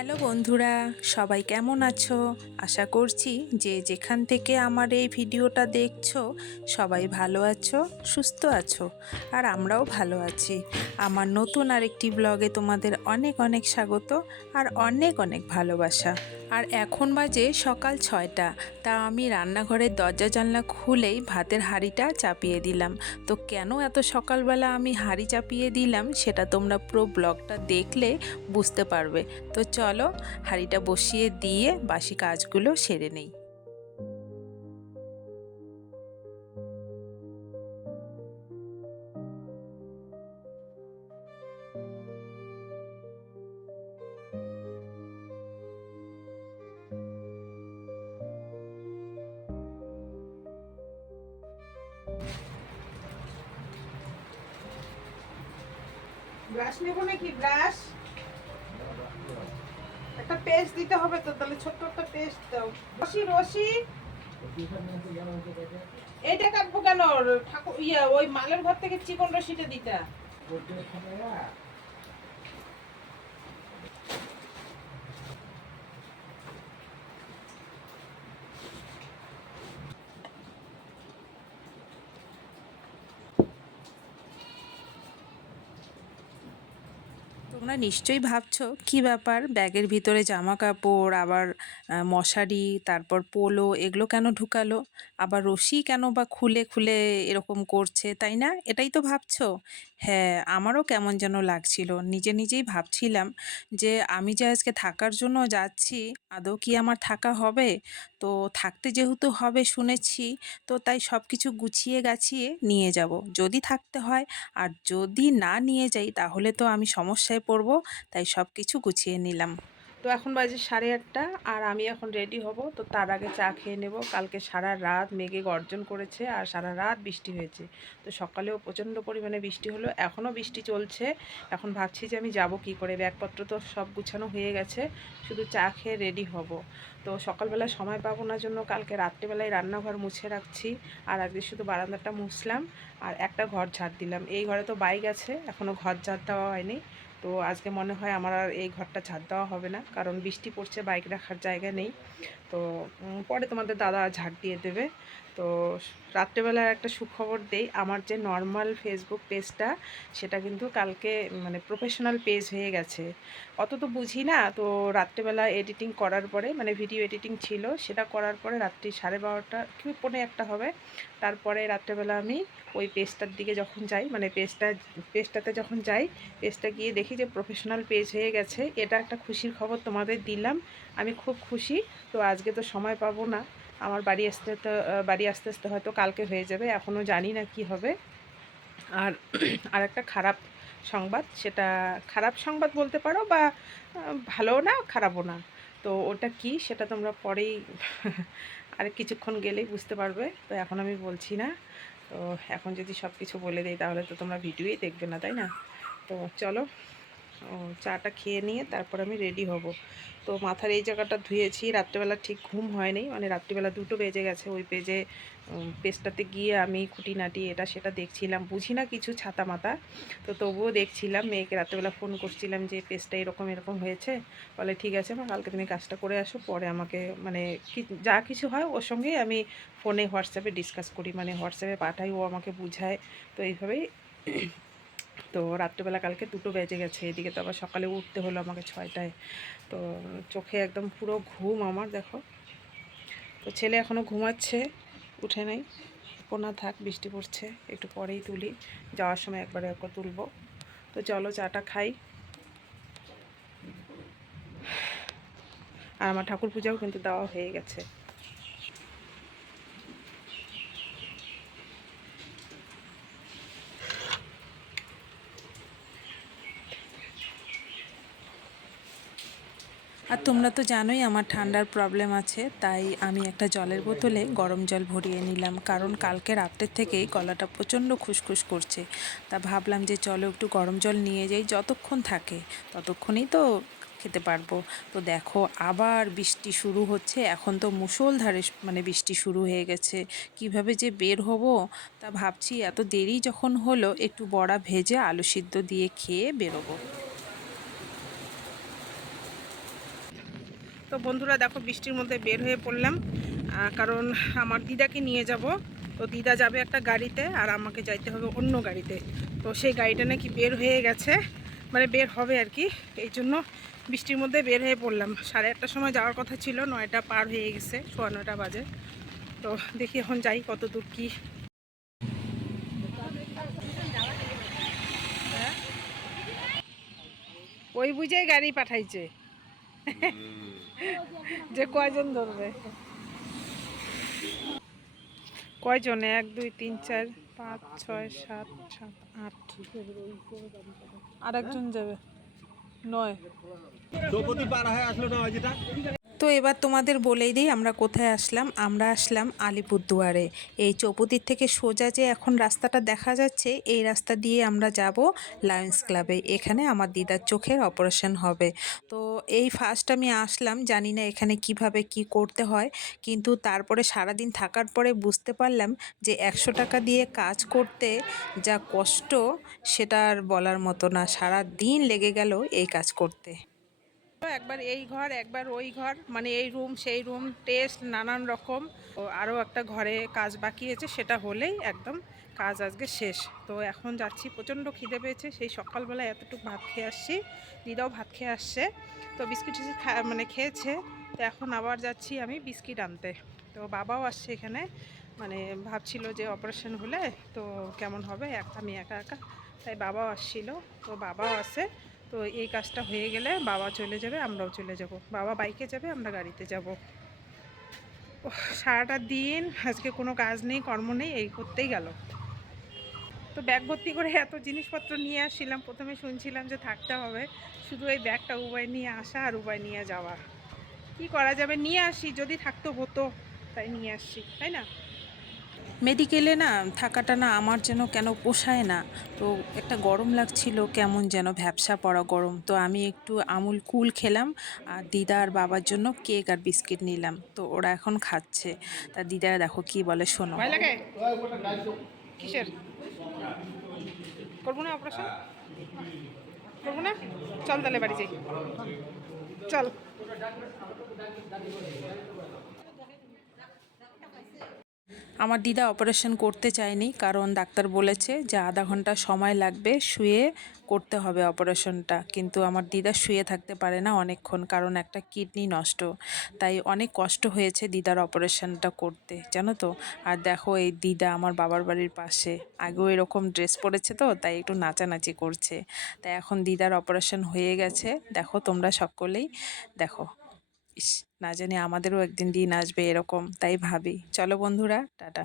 Hello বন্ধুরা, সবাই কেমন আছো? আশা করছি যে যেখান থেকে আমার এই ভিডিওটা দেখছো সবাই ভালো আছো, সুস্থ আছো। আর আমরাও ভালো আছি। আমার নতুন আরেকটি ব্লগে তোমাদের অনেক অনেক স্বাগত আর অনেক অনেক ভালোবাসা। আর এখন বাজে সকাল 6টা, তা আমি রান্নাঘরের দরজা জানলা খুলেই ভাতের হাঁড়িটা চাপিয়ে দিলাম। তো কেন এত সকালবেলা আমি হাঁড়ি চাপিয়ে দিলাম সেটা তোমরা পুরো ব্লগটা দেখলে বুঝতে পারবে। তো চলো হাঁড়িটা বসিয়ে দিয়ে বাসি কাজগুলো সেরে নেই। ব্রাশ নেবো নাকি? ব্রাশ একটা পেস্ট দিতে হবে তো, তাহলে ছোট্ট একটা পেস্ট দাও। রশি রশি এইটা কাটবো কেন? ঠাকুর ওই মালের ঘর থেকে চিকন রশিটা দিতা। তোমরা নিশ্চয়ই ভাবছো কি ব্যাপার, ব্যাগের ভিতরে জামা কাপড়, আবার মশারি, তারপর পোলো, এগুলো কেন ঢুকালো, আবার রশি কেন বা খুলে খুলে এরকম করছে, তাই না? এটাই তো ভাবছো। হ্যাঁ, আমারও কেমন যেন লাগছিল, নিজে নিজেই ভাবছিলাম যে আমি যে আজকে থাকার জন্য যাচ্ছি, আদৌ কি আমার থাকা হবে? তো থাকতে যেহেতু হবে শুনেছি, তো তাই সব কিছু গুছিয়ে গাছিয়ে নিয়ে যাব যদি থাকতে হয়। আর যদি না নিয়ে যাই তাহলে তো আমি সমস্যায় পড়ব, তাই সব কিছু গুছিয়ে নিলাম। তো এখন বাজে 8:30 আর আমি এখন রেডি হব। তো তার আগে চা খেয়ে নেব। কালকে সারা রাত মেঘে গর্জন করেছে আর সারা রাত বৃষ্টি হয়েছে। তো সকালেও প্রচণ্ড পরিমাণে বৃষ্টি হলো, এখনও বৃষ্টি চলছে। এখন ভাবছি যে আমি যাব কি করে, ব্যাগপত্র তো সব গুছানো হয়ে গেছে, শুধু চা খেয়ে রেডি হব। তো সকালবেলা সময় পাবো না জন্য কালকে রাত্রেবেলায় রান্নাঘর মুছে রাখছি, আর আজকে শুধু বারান্দাটা মুছলাম আর একটা ঘর ঝাড় দিলাম। এই ঘরে তো বাইক আছে, এখনও ঘর ঝাড় দেওয়া হয়নি। তো আজকে মনে হয় আমার আর এই ঘরটা ঝাড় দেওয়া হবে না, কারণ বৃষ্টি পড়ছে, বাইক রাখার জায়গা নেই। তো পরে তোমাদের দাদা ঝাড় দিয়ে দেবে। তো রাত্রেবেলার একটা সুখবর দেই, আমার যে নর্মাল ফেসবুক পেজটা সেটা কিন্তু কালকে মানে প্রফেশনাল পেজ হয়ে গেছে। অত তো বুঝি না, তো রাত্রেবেলা এডিটিং করার পরে, মানে ভিডিও এডিটিং ছিল, সেটা করার পরে রাত্রি 12:30 কি 1:45 হবে, তারপরে রাত্রেবেলা আমি ওই পেজটার দিকে যখন যাই, মানে পেজটাতে যখন যাই, পেজটা গিয়ে দেখি যে প্রফেশনাল পেজ হয়ে গেছে। এটা একটা খুশির খবর তোমাদের দিলাম, আমি খুব খুশি। তো আজকে তো সময় পাবো না, আমার বাড়ি আস্তে আস্তে হয়তো কালকে হয়ে যাবে, এখনও জানি না কি হবে। আর আর একটা খারাপ সংবাদ, সেটা খারাপ সংবাদ বলতে পারো, বা ভালোও না খারাপও না। তো ওটা কি সেটা তোমরা পরেই আর কিছুক্ষণ গেলেই বুঝতে পারবে, তো এখন আমি বলছি না। তো এখন যদি সব কিছু বলে দিই তাহলে তো তোমরা ভিডিওই দেখবে না, তাই না? তো চলো, চাটা খেয়ে নিয়ে তারপর আমি রেডি হব। তো মাথার এই জায়গাটা ধুয়েছি, রাত্রেবেলা ঠিক ঘুম হয়নি, মানে রাত্রিবেলা 2টো বেজে গেছে। ওই পেজটাতে গিয়ে আমি খুঁটিনাটি এটা সেটা দেখছিলাম, বুঝি না কিছু ছাতা মাতা। তো তবুও দেখছিলাম, মেয়েকে রাত্রেবেলা ফোন করছিলাম যে পেজটা এরকম এরকম হয়েছে। বলে ঠিক আছে মা, কালকে তুমি কাজটা করে আসো, পরে আমাকে মানে যা কিছু হয় ওর সঙ্গেই আমি ফোনে হোয়াটসঅ্যাপে ডিসকাস করি, মানে হোয়াটসঅ্যাপে পাঠাই, ও আমাকে বুঝায়। তো এইভাবেই তো রাত্রেবেলা কালকে 2টো বেজে গেছে, এদিকে তো আবার সকালে উঠতে হলো আমাকে 6টায়। তো চোখে একদম পুরো ঘুম আমার, দেখো। তো ছেলে এখনও ঘুমাচ্ছে, উঠে নেই। কোনা থাক, বৃষ্টি পড়ছে, একটু পরেই তুলি, যাওয়ার সময় একবার তুলবো। তো চলো চাটা খাই। আর আমার ঠাকুর পূজাও কিন্তু দেওয়া হয়ে গেছে। আর তোমরা তো জানোই আমার ঠান্ডার প্রবলেম আছে, তাই আমি একটা জলের বোতলে গরম জল ভরিয়ে নিলাম, কারণ কালকে রাত্রের থেকেই গলাটা প্রচণ্ড খুসখুস করছে। তা ভাবলাম যে চলো একটু গরম জল নিয়ে যাই, যতক্ষণ থাকে ততক্ষণই তো খেতে পারবো। তো দেখো আবার বৃষ্টি শুরু হচ্ছে, এখন তো মুষলধারে মানে বৃষ্টি শুরু হয়ে গেছে। কিভাবে যে বের হব, তা ভাবছি এত দেরি যখন হলো একটু বড়া ভেজে আলু সিদ্ধ দিয়ে খেয়ে বেরোবো। তো বন্ধুরা দেখো বৃষ্টির মধ্যে বের হয়ে পড়লাম, কারণ আমার দিদাকে নিয়ে যাব। তো দিদা যাবে একটা গাড়িতে আর আমাকে যাইতে হবে অন্য গাড়িতে। তো সেই গাড়িটা নাকি বের হয়ে গেছে, মানে বের হবে আর কি। এই জন্য বৃষ্টির মধ্যে বের হয়ে পড়লাম। 8:30টার সময় যাওয়ার কথা ছিল, 9টা পার হয়ে গেছে, 9:15 বাজে। তো দেখি এখন যাই কত দূর কি। ওই বুঝেই গাড়ি পাঠাইছে যে কয়জন ধরবে। কয়জন? 1 2 3 4 5 6 7 7 8, আর একজন যাবে 9। তো এবার তোমাদের বলেই দিই আমরা কোথায় আসলাম। আমরা আসলাম আলিপুরদুয়ারে। এই চৌপতির থেকে সোজা যে এখন রাস্তাটা দেখা যাচ্ছে, এই রাস্তা দিয়ে আমরা যাব লায়ন্স ক্লাবে। এখানে আমার দিদার চোখের অপারেশন হবে। তো এই ফার্স্ট আমি আসলাম, জানি না এখানে কিভাবে কি করতে হয়, কিন্তু তারপরে সারাদিন থাকার পরে বুঝতে পারলাম যে 100 টাকা দিয়ে কাজ করতে যা কষ্ট সেটা আর বলার মতো না। সারা দিন লেগে গেল এই কাজ করতে। একবার এই ঘর একবার ওই ঘর, মানে এই রুম সেই রুম, টেস্ট নানান রকম। ও আরও একটা ঘরে কাজ বাকি আছে, সেটা হলেই একদম কাজ আজকে শেষ। তো এখন যাচ্ছি, প্রচণ্ড খিদে পেয়েছে, সেই সকালবেলা এতটুকু ভাত খেয়ে আসছি, দিদাও ভাত খেয়ে আসছে। তো বিস্কিট মানে খেয়েছে। তো এখন আবার যাচ্ছি আমি বিস্কিট আনতে। তো বাবাও আসছে এখানে, মানে ভাবছিল যে অপারেশন হলে তো কেমন হবে, আমি একা একা, তাই বাবাও আসছিল। তো বাবাও আসে। তো এই কাজটা হয়ে গেলে বাবা চলে যাবে, আমরাও চলে যাব। বাবা বাইকে যাবে, আমরা গাড়িতে যাব। সারাটা দিন আজকে কোনো কাজ নেই, কর্ম নেই, এই করতেই গেল। তো ব্যাগ ভর্তি করে এত জিনিসপত্র নিয়ে আসছিলাম, প্রথমে শুনছিলাম যে থাকতে হবে, শুধু এই ব্যাগটা উবাই নিয়ে আসা আর উবাই নিয়ে যাওয়া। কি করা যাবে, নিয়ে আসি, যদি থাকতো হতো, তাই নিয়ে আসছি, তাই না? মেডিকেলে না থাকাটা না আমার যেন কেন পোষায় না। তো একটা গরম লাগছিল, কেমন যেন ভ্যাপসা পড়া গরম। তো আমি একটু আমুল কুল খেলাম আর দিদা আর বাবার জন্য কেক আর বিস্কিট নিলাম। তো ওরা এখন খাচ্ছে। তা দিদা দেখো কি বলে, শোনো। ভয় লাগে? কিসের? করবো না অপারেশন? করবো না? চল তাহলে বাড়ি যাই, চল। আমার দিদা অপারেশন করতে চায়নি, কারণ ডাক্তার বলেছে যে আধা ঘন্টা সময় লাগবে, শুয়ে করতে হবে অপারেশনটা। কিন্তু আমার দিদা শুয়ে থাকতে পারে না অনেকক্ষণ, কারণ একটা কিডনি নষ্ট। তাই অনেক কষ্ট হয়েছে দিদার অপারেশনটা করতে, জানো তো। আর দেখো এই দিদা আমার বাবার বাড়ির পাশে, আগেও এরকম ড্রেস পরেছে, তো তাই একটু নাচানাচি করছে। তাই এখন দিদার অপারেশন হয়ে গেছে, দেখো তোমরা সকলেই দেখো। ইস, না জানি আমাদেরও একদিন দিন আসবে এরকম, তাই ভাবি। চলো বন্ধুরা, টাটা।